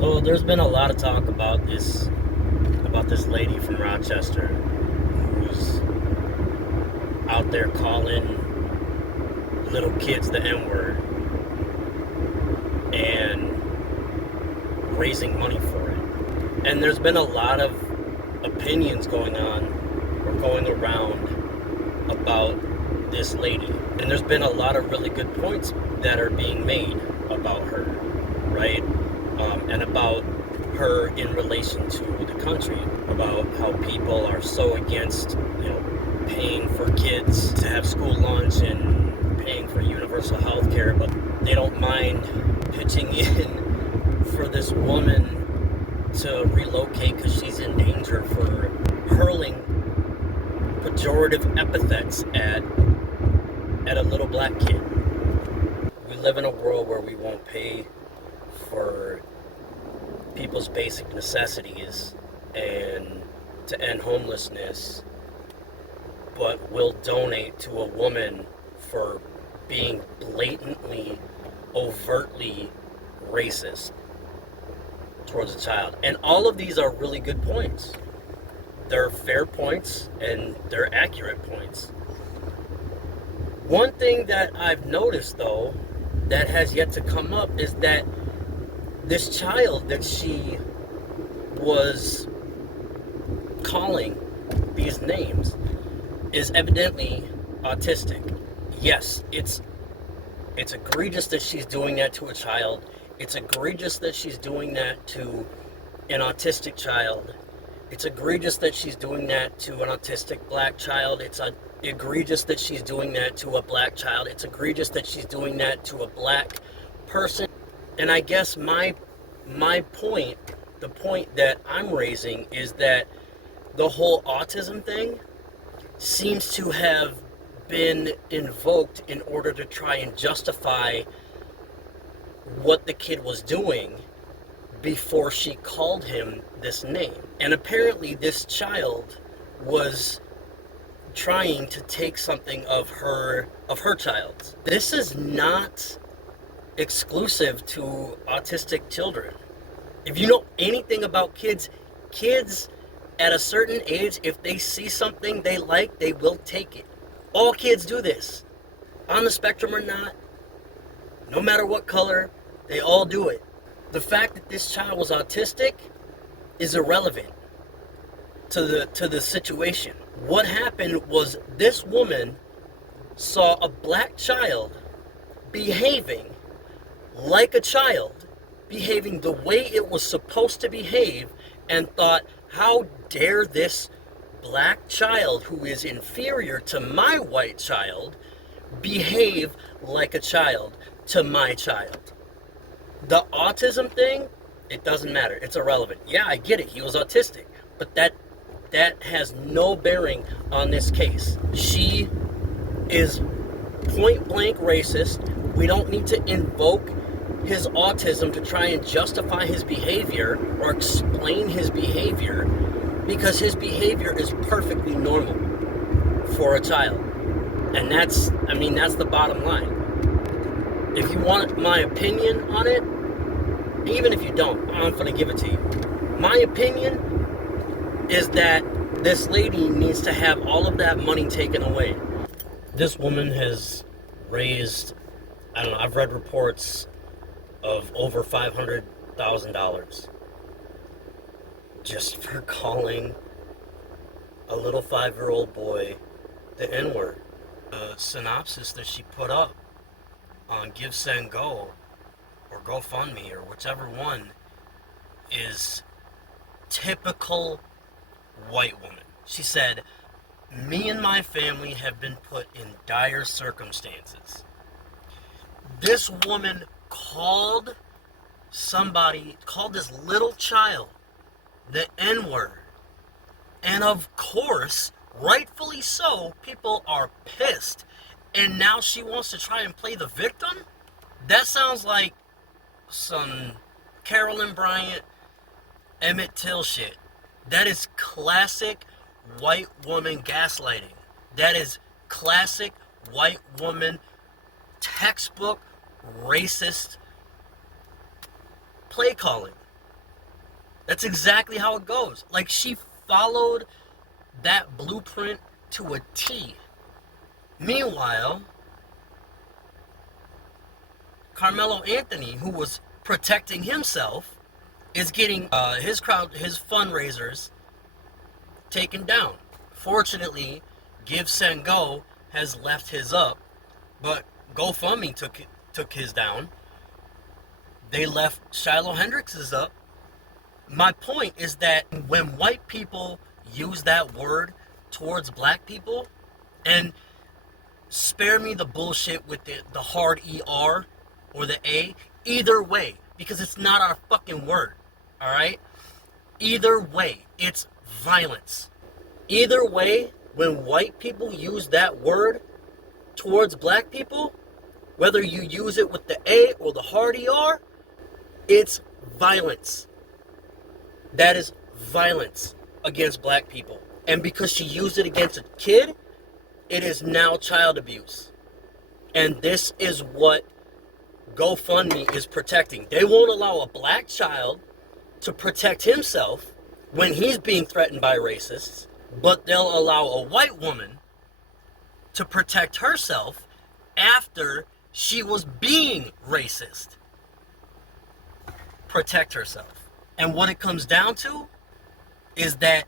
So there's been a lot of talk about this lady from Rochester who's out there calling little kids the N-word and raising money for it. And there's been a lot of opinions going on or going around about this lady. And there's been a lot of really good points that are being made about her, right? And about her in relation to the country, about how people are so against, paying for kids to have school lunch and paying for universal health care, but they don't mind pitching in for this woman to relocate because she's in danger for hurling pejorative epithets at a little black kid. We live in a world where we won't pay for people's basic necessities and to end homelessness, but will donate to a woman for being blatantly, overtly racist towards a child. And all of these are really good points. They're fair points and they're accurate points. One thing that I've noticed, though, that has yet to come up is that this child that she was calling these names is evidently autistic. Yes, it's egregious that she's doing that to a child. It's egregious that she's doing that to an autistic child. It's egregious that she's doing that to an autistic black child. It's egregious that she's doing that to a black child. It's egregious that she's doing that to a black person. And I guess my point, the point that I'm raising, is that the whole autism thing seems to have been invoked in order to try and justify what the kid was doing before she called him this name. And apparently this child was trying to take something of her child's. This is not exclusive to autistic children. If you know anything about kids at a certain age, if they see something they like, they will take it. All kids do this. On the spectrum or not, no matter what color, they all do it. The fact that this child was autistic is irrelevant to the situation. What happened was this woman saw a black child behaving like a child, behaving the way it was supposed to behave, and thought, how dare this black child who is inferior to my white child behave like a child to my child. The autism thing, it doesn't matter. It's irrelevant. Yeah, I get it. He was autistic. But that has no bearing on this case. She is point blank racist. We don't need to invoke his autism to try and justify his behavior or explain his behavior, because his behavior is perfectly normal for a child. And that's the bottom line. If you want my opinion on it, even if you don't, I'm going to give it to you. My opinion is that this lady needs to have all of that money taken away. This woman has raised, I've read reports of over $500,000 just for calling a little 5-year-old boy the N-word. The synopsis that she put up on Give, Send, Go, or GoFundMe, or whichever one, is typical white woman. She said, "Me and my family have been put in dire circumstances." This woman called this little child the N-word. And of course, rightfully so, people are pissed. And now she wants to try and play the victim? That sounds like some Carolyn Bryant, Emmett Till shit. That is classic white woman gaslighting. That is classic white woman, textbook racist play calling. That's exactly how it goes. Like, she followed that blueprint to a T. Meanwhile, Carmelo Anthony, who was protecting himself, is getting his fundraisers taken down. Fortunately, Give Send Go has left his up, but GoFundMe took his down. They left Shiloh Hendrix's up. My point is that when white people use that word towards black people, and spare me the bullshit with the hard ER or the A, either way, because it's not our fucking word, all right? Either way, it's violence. Either way, when white people use that word towards black people, whether you use it with the A or the hard ER, it's violence. That is violence against black people. And because she used it against a kid, it is now child abuse. And this is what GoFundMe is protecting. They won't allow a black child to protect himself when he's being threatened by racists, but they'll allow a white woman to protect herself after she was being racist. Protect herself. And what it comes down to is that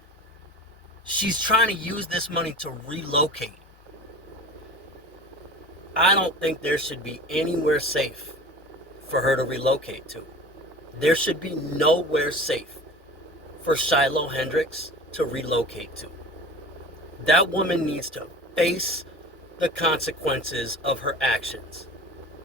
she's trying to use this money to relocate. I don't think there should be anywhere safe for her to relocate to. There should be nowhere safe for Shiloh Hendrix to relocate to. That woman needs to face the consequences of her actions.